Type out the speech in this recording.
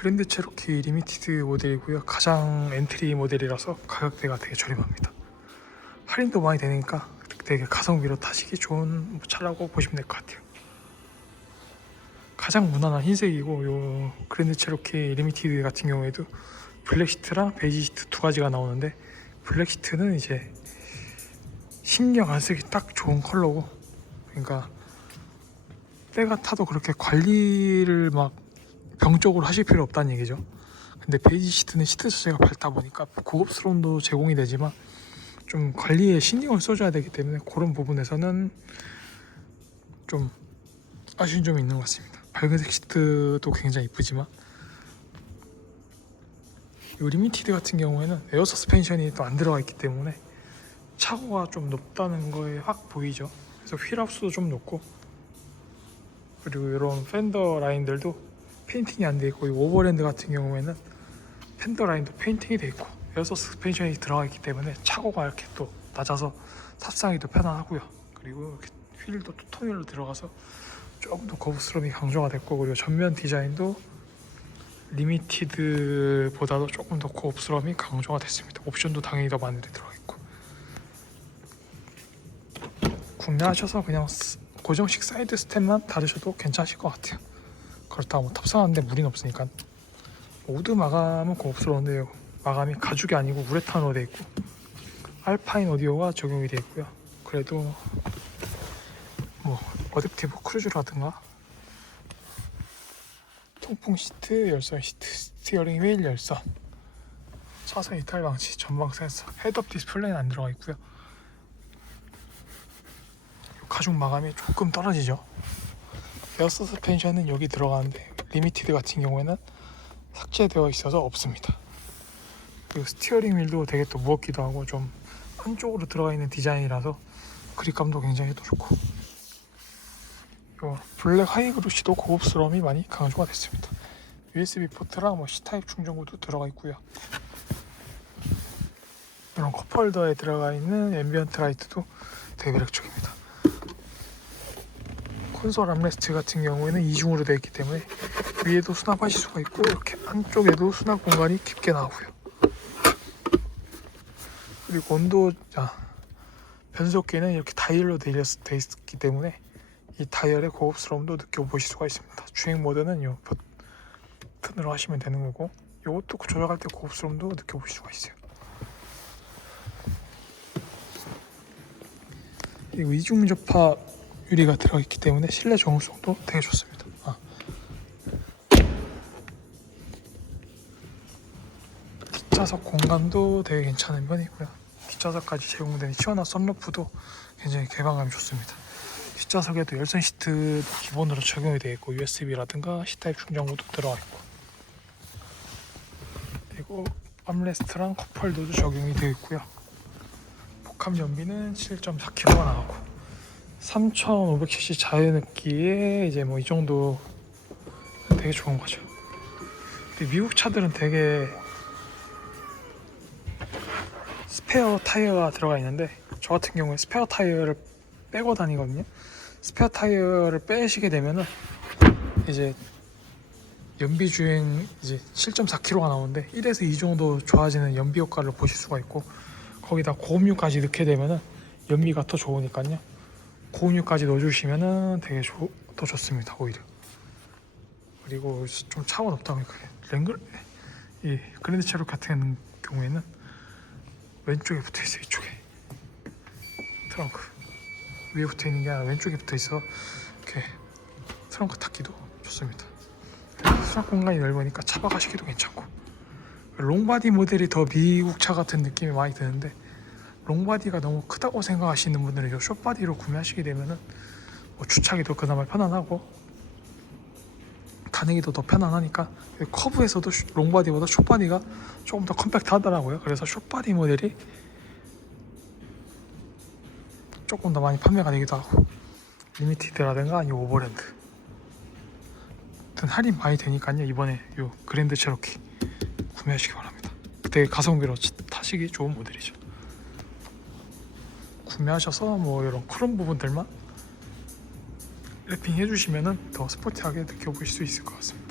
그랜드 체로키 리미티드 모델이고요. 가장 엔트리 모델이라서 가격대가 되게 저렴합니다. 할인도 많이 되니까 되게 가성비로 타시기 좋은 차라고 보시면 될 것 같아요. 가장 무난한 흰색이고 요 그랜드 체로키 리미티드 같은 경우에도 블랙 시트랑 베이지 시트 두 가지가 나오는데 블랙 시트는 이제 신경 안 쓰기 딱 좋은 컬러고 그러니까 때가 타도 그렇게 관리를 막 병적으로 하실 필요 없다는 얘기죠. 근데 베이지 시트는 시트 자체가 밝다 보니까 고급스러움도 제공이 되지만 좀 관리에 신경을 써줘야 되기 때문에 그런 부분에서는 좀 아쉬운 점이 있는 것 같습니다. 밝은색 시트도 굉장히 이쁘지만 이 리미티드 같은 경우에는 에어 서스펜션이 또 안 들어가 있기 때문에 차고가 좀 높다는 거에 확 보이죠. 그래서 휠합수도 좀 높고 그리고 이런 팬더 라인들도 페인팅이 안 돼 있고 이 오버랜드 같은 경우에는 팬더 라인도 페인팅이 돼 있고 에어 서 스펜션이 들어가 있기 때문에 차고가 이렇게 또 낮아서 탑승하기도 편안하고요. 그리고 이렇게 휠도 또 토닐로 들어가서 조금 더 거부스러움이 강조가 됐고 그리고 전면 디자인도 리미티드보다도 조금 더 고급스러움이 강조가 됐습니다. 옵션도 당연히 더 많이 들어가 있고 구매하셔서 그냥 스- 고정식 사이드 스텝만 달으셔도 괜찮으실 것 같아요. 그렇다고 뭐 탑승하는데 무리는 없으니까 모두 마감은 고급스러운데요. 마감이 가죽이 아니고 우레탄으로 되어 있고 알파인 오디오가 적용이 되어 있고요. 그래도 뭐 어댑티브 크루즈라든가 통풍 시트, 열선 시트, 스티어링 휠 열선, 차선 이탈 방지, 전방 센서, 헤드업 디스플레이는 안 들어가 있고요. 가죽 마감이 조금 떨어지죠. 에어 서스펜션은 여기 들어가는데 리미티드 같은 경우에는 삭제되어 있어서 없습니다. 그리고 스티어링 휠도 되게 또 무겁기도 하고 좀 한쪽으로 들어가 있는 디자인이라서 그립감도 굉장히 또 좋고 요 블랙 하이그루시도 고급스러움이 많이 강조가 됐습니다. USB 포트랑 뭐 C타입 충전구도 들어가 있고요. 이런 컵홀더에 들어가 있는 앰비언트 라이트도 되게 매력적입니다. 콘솔 암레스트 같은 경우에는 이중으로 되어 있기 때문에 위에도 수납하실 수가 있고 이렇게 안쪽에도 수납 공간이 깊게 나오고요. 그리고 온도 자 변속기는 이렇게 다이얼로 되어 있기 때문에 이 다이얼의 고급스러움도 느껴보실 수가 있습니다. 주행 모드는 요 버튼으로 하시면 되는 거고 이것도 조작할 때 고급스러움도 느껴보실 수가 있어요. 그리고 이중 접합 유리가 들어있기 때문에 실내 정수성도 되게 좋습니다. 아. 뒷좌석 공간도 되게 괜찮은 편이고요. 뒷좌석까지 제공되는 시원한 썬루프도 굉장히 개방감이 좋습니다. 뒷좌석에도 열선 시트 기본으로 적용이 되어 있고 USB라든가 C타입 충전구도 들어가 있고 그리고 암레스트랑 컵홀더도 적용이 되어 있고요. 복합 연비는 7.4kg가 나가고 3,500cc 자연흡기에 이제 뭐 이 정도 되게 좋은 거죠. 근데 미국 차들은 되게 스페어 타이어가 들어가 있는데 저 같은 경우에 스페어 타이어를 빼고 다니거든요. 스페어 타이어를 빼시게 되면은 이제 연비 주행 이제 7.4km가 나오는데 1에서 2 정도 좋아지는 연비 효과를 보실 수가 있고 거기다 고음유까지 넣게 되면은 연비가 더 좋으니까요. 고음유까지 넣어주시면은 되게 좋, 더 좋습니다 오히려. 그리고 좀 차가 높다 보니까 랭글 이 그랜드 체로 같은 경우에는 왼쪽에 붙어 있어요 이쪽에. 트렁크. 위에 붙어 있는 게 아니라 왼쪽에 붙어 있어. 이렇게 트렁크 닫기도 좋습니다. 수납 공간이 넓으니까 차박하시기도 괜찮고. 롱바디 모델이 더 미국 차 같은 느낌이 많이 드는데 롱바디가 너무 크다고 생각하시는 분들은 이 숏바디로 구매하시게 되면은 뭐 주차기도 그나마 편안하고 다니기도 더 편안하니까 커브에서도 슈- 롱바디보다 숏바디가 조금 더 컴팩트하더라고요. 그래서 숏바디 모델이 조금 더 많이 판매가 되기도 하고 리미티드라든가 아니면 오버랜드. 할인 많이 되니까요. 이번에 요 그랜드 체로키 구매하시기 바랍니다. 되게 가성비로 치- 타시기 좋은 모델이죠 구매하셔서 뭐 이런 그런 부분들만 랩핑 해주시면은 더 스포티하게 느껴보실 수 있을 것 같습니다